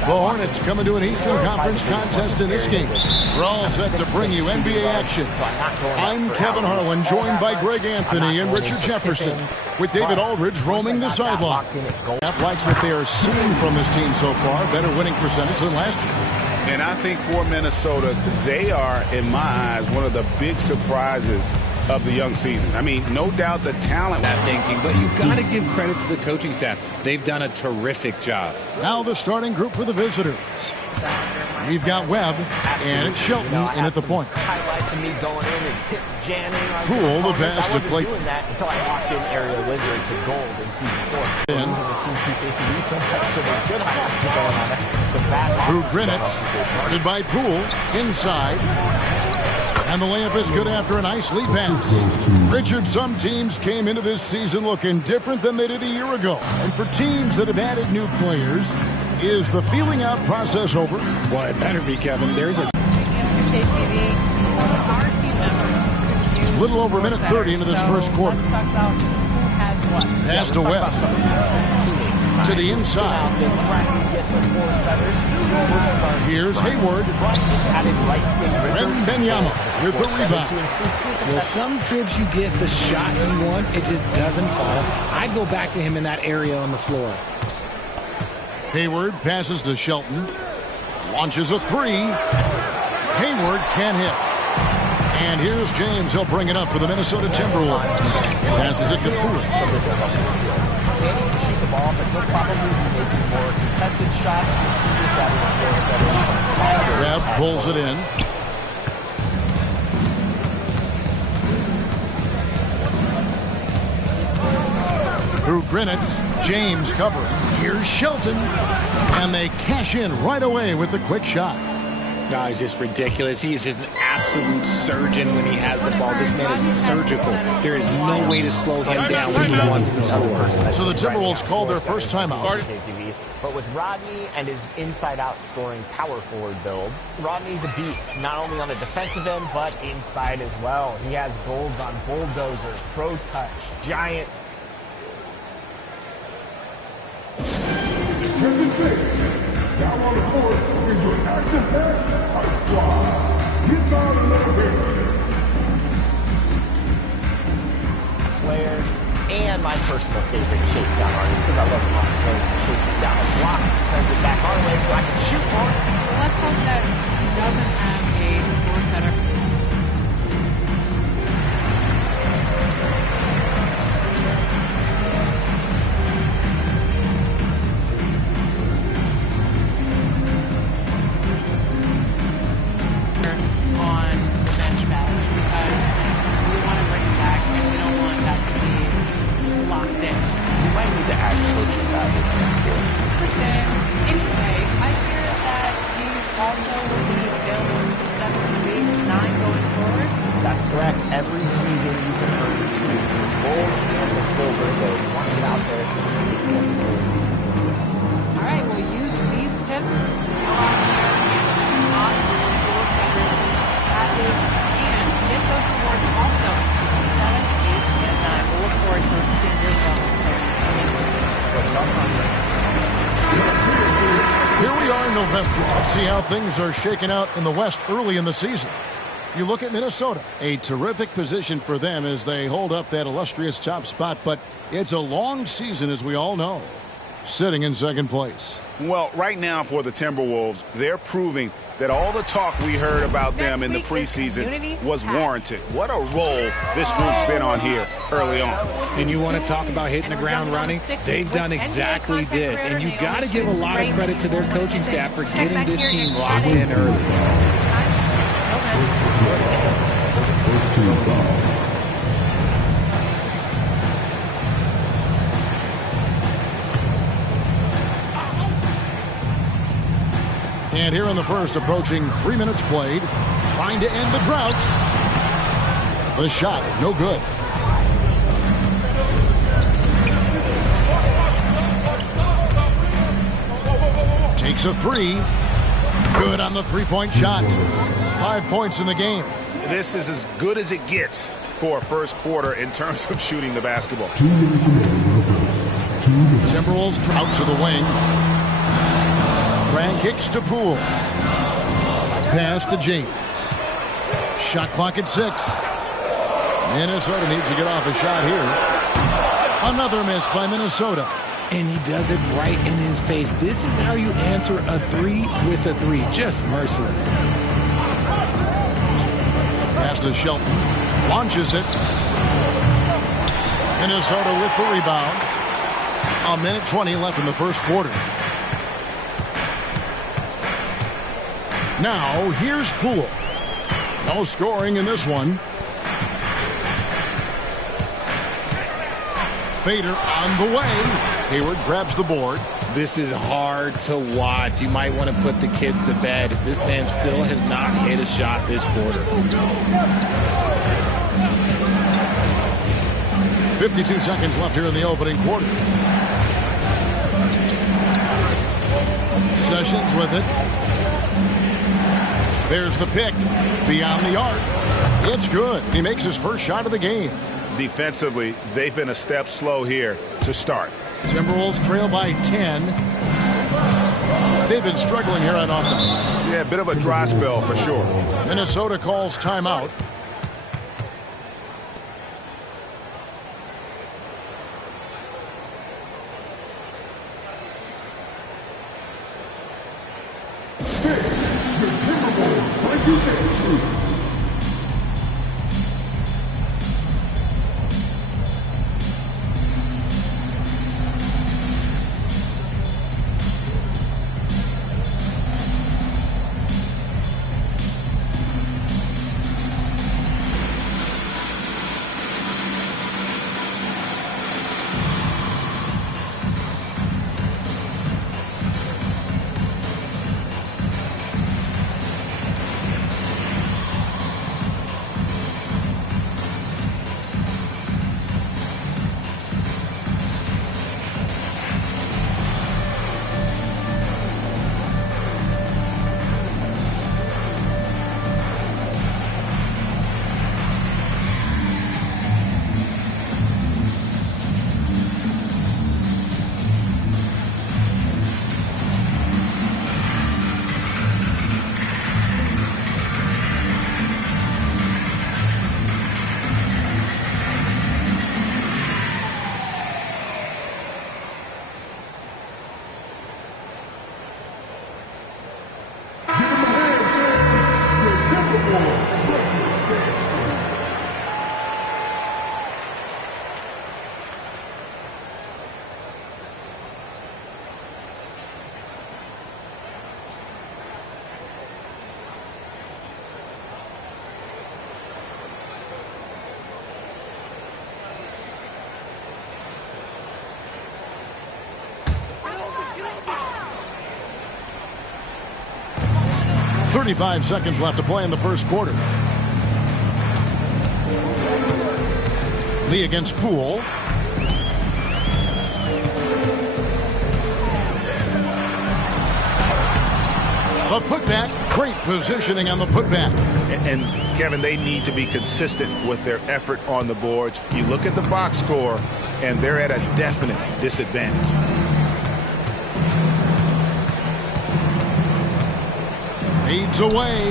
The Hornets coming to an Eastern Conference contest in this game. We're all set to bring you NBA action. I'm Kevin Harlan, joined by Greg Anthony and Richard Jefferson, with David Aldridge roaming the sideline. Jeff likes what they are seeing from this team so far. Better winning percentage than last year. And I think for Minnesota, they are, in my eyes, one of the big surprises of the young season. I mean, no doubt the talent. That thinking, but you've got to give credit to the coaching staff. They've done a terrific job. Now the starting group for the visitors. We've got Webb, and it's Shelton in at the point. Highlights of me going in and tip jamming. Poole, the pass to Clay. Doing that until I walked in Aerial Wizard to gold in season 4. In. So the good highlights are going on. It's the bad. Through Grinitz, guarded by Poole, inside. And the layup is good after a nice lead pass. Richard, some teams came into this season looking different than they did a year ago. And for teams that have added new players, is the feeling out process over? Well, it better be, Kevin. There's a little over a minute 30 into this first quarter. Let's talk about who has what. Pass to Webb. To the inside. Here's Hayward. Wembanyama with the rebound. Well, some trips you get the shot you want, it just doesn't fall. I'd go back to him in that area on the floor. Hayward passes to Shelton. Launches a three. Hayward can't hit. And here's James. He'll bring it up for the Minnesota Timberwolves. Passes it to Poole. Shoot the ball, but he'll probably be making more contested shots since he just added Webb pulls it in. Through Grinitz, James covering. Here's Shelton. And they cash in right away with the quick shot. No, he's just ridiculous. He is just an absolute surgeon when he has the ball. This man is surgical. There is no way to slow him down when he wants to score. So the Timberwolves called their first timeout. But with Rodney and his inside-out scoring power forward build, Rodney's a beast, not only on the defensive end, but inside as well. He has golds on bulldozer, pro touch, giant. Now on the court is your action-packed squad. Get down a little bit. Flares, and my personal favorite chase down artist, because I love long plays and chasing down a block, sends it back our way so I can shoot more. So let's hope that he doesn't have a score setter. Every season you can earn the gold and the silver, so if you want to get out there, all right, we'll use these tips to go out here and not gold savers at this and get those rewards also in season 7, 8, and 9. We'll look forward to seeing your development. Here we are in November. Let's see how things are shaking out in the West early in the season. You look at Minnesota, a terrific position for them as they hold up that illustrious top spot, but it's a long season, as we all know, sitting in second place. Well, right now for the Timberwolves, they're proving that all the talk we heard about them in the preseason was warranted. What a role this group's been on here early on. And you want to talk about hitting the ground running? They've done exactly this. And you got to give a lot of credit to their coaching staff for getting this team locked in early. And here in the first, approaching 3 minutes played, trying to end the drought. The shot, no good. Takes a three. Good on the three-point shot. 5 points in the game. This is as good as it gets for a first quarter in terms of shooting the basketball. Timberwolves out to the wing. Durant kicks to Poole. Pass to James. Shot clock at 6. Minnesota needs to get off a shot here. Another miss by Minnesota. And he does it right in his face. This is how you answer a 3 with a 3. Just merciless. Pass to Shelton. Launches it. Minnesota with the rebound. 1:20 left in the first quarter. Now, here's Poole. No scoring in this one. Fader on the way. Hayward grabs the board. This is hard to watch. You might want to put the kids to bed. This man still has not hit a shot this quarter. 52 seconds left here in the opening quarter. Sessions with it. There's the pick. Beyond the arc. It's good. He makes his first shot of the game. Defensively, they've been a step slow here to start. Timberwolves trail by 10. They've been struggling here on offense. Yeah, a bit of a dry spell for sure. Minnesota calls timeout. .35 seconds left to play in the first quarter. Lee against Poole. The putback. Great positioning on the putback. And Kevin, they need to be consistent with their effort on the boards. You look at the box score, and they're at a definite disadvantage. Fades away.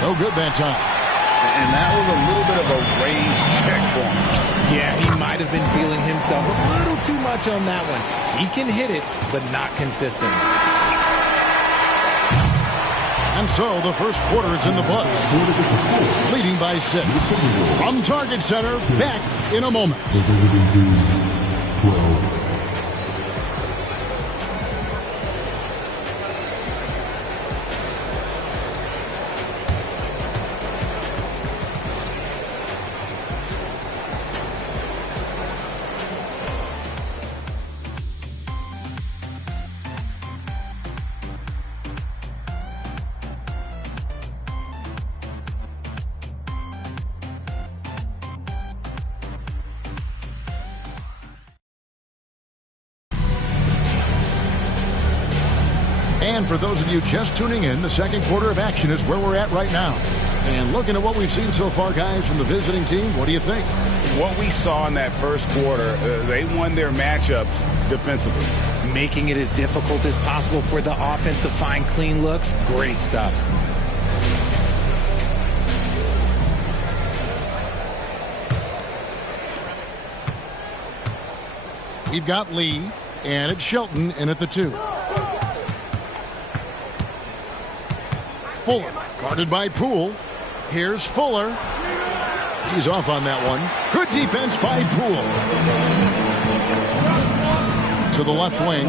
No good that time. And that was a little bit of a range check for him. Yeah, he might have been feeling himself a little too much on that one. He can hit it, but not consistent. And so the first quarter is in the books. Leading by 6. From Target Center, back in a moment. 12. And for those of you just tuning in, the second quarter of action is where we're at right now. And looking at what we've seen so far, guys, from the visiting team, what do you think? What we saw in that first quarter, they won their matchups defensively. making it as difficult as possible for the offense to find clean looks. Great stuff. We've got Lee, and it's Shelton in at the 2. Fuller, guarded by Poole. Here's Fuller. He's off on that one. Good defense by Poole. To the left wing.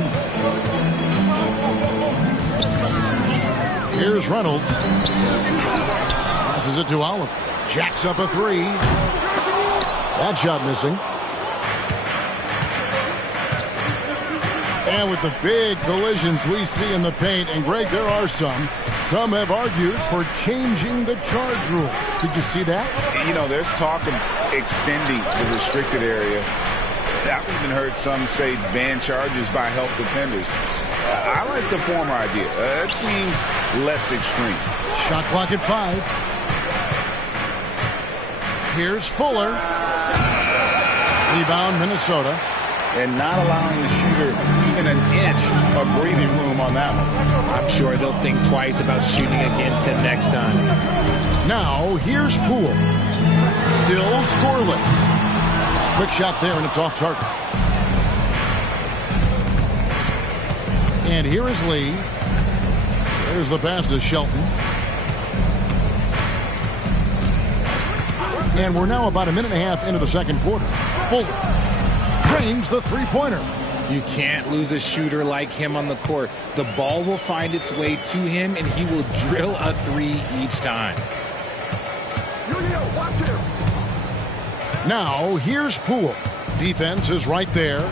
Here's Reynolds. Passes it to Oliver. Jacks up a 3. That shot missing. And with the big collisions we see in the paint, and Greg, there are some have argued for changing the charge rule. Did you see that? You know, there's talk of extending the restricted area. I've even heard some say ban charges by help defenders. I like the former idea. It seems less extreme. Shot clock at 5. Here's Fuller. Rebound, Minnesota. And not allowing the shooter even an inch of breathing room on that one. I'm sure they'll think twice about shooting against him next time. Now, here's Poole. Still scoreless. Quick shot there, and it's off target. And here is Lee. There's the pass to Shelton. And we're now about a minute and a half into the second quarter. Fuller drains the three-pointer. You can't lose a shooter like him on the court. The ball will find its way to him, and he will drill a 3 each time. Watch him. Now, here's Poole. Defense is right there.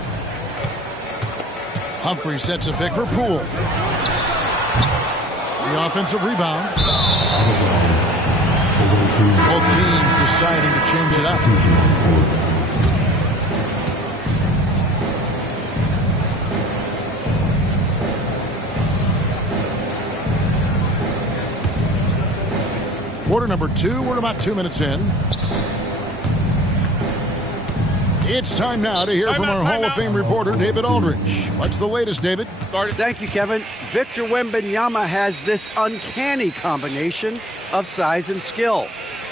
Humphrey sets a pick for Poole. The offensive rebound. Both teams deciding to change it up. Quarter number 2. We're about 2 minutes in. It's time now to hear from our Hall of Fame reporter, David Aldridge. What's the latest, David? Thank you, Kevin. Victor Wembanyama has this uncanny combination of size and skill.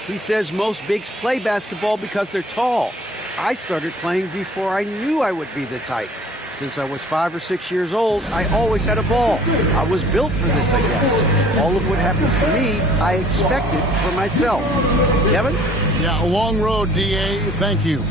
He says most bigs play basketball because they're tall. I started playing before I knew I would be this height. Since I was 5 or 6 years old, I always had a ball. I was built for this, I guess. All of what happens to me, I expected for myself. Kevin? Yeah, a long road, D.A. Thank you.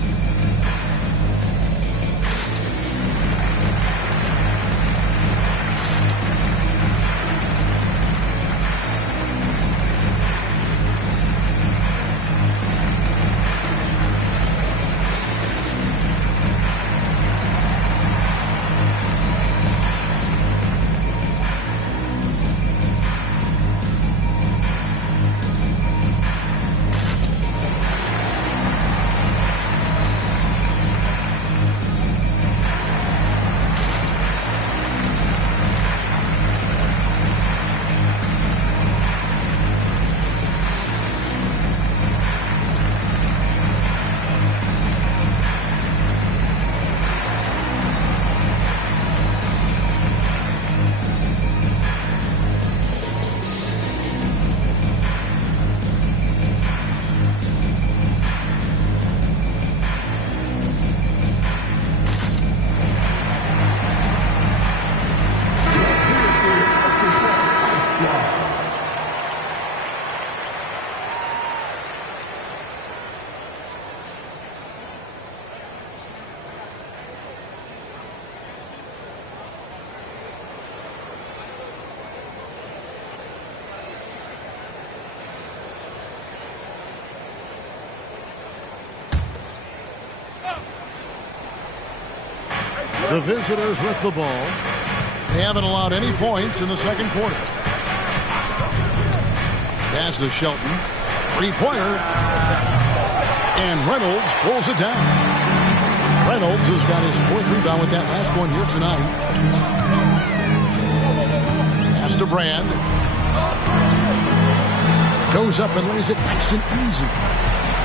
The visitors with the ball. They haven't allowed any points in the second quarter. Pass to Shelton. Three-pointer. And Reynolds pulls it down. Reynolds has got his 4th rebound with that last one here tonight. Pass to Brand. Goes up and lays it nice and easy.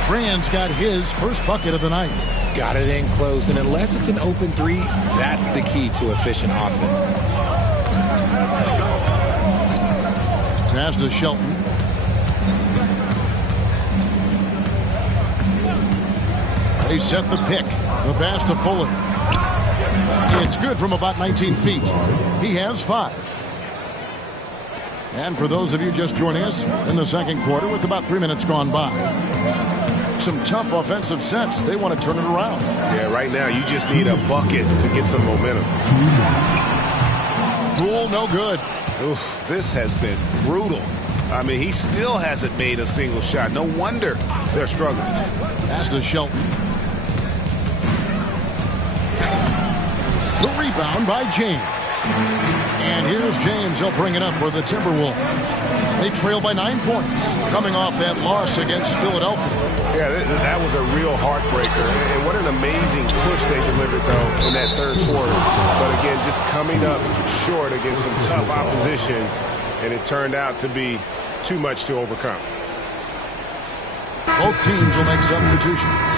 Brand's got his first bucket of the night. Got it in close, and unless it's an open three, that's the key to efficient offense. Pass to Shelton. They set the pick. The pass to Fuller. It's good from about 19 feet. He has 5. And for those of you just joining us in the second quarter with about 3 minutes gone by, some tough offensive sets. They want to turn it around. Yeah, right now you just need a bucket to get some momentum. Poole, no good. Oof, this has been brutal. I mean, he still hasn't made a single shot. No wonder they're struggling. Pass to Shelton. The rebound by James. And here's James. He'll bring it up for the Timberwolves. They trail by 9 points, coming off that loss against Philadelphia. Yeah, that was a real heartbreaker. And what an amazing push they delivered, though, in that third quarter. But again, just coming up short against some tough opposition, and it turned out to be too much to overcome. Both teams will make substitutions.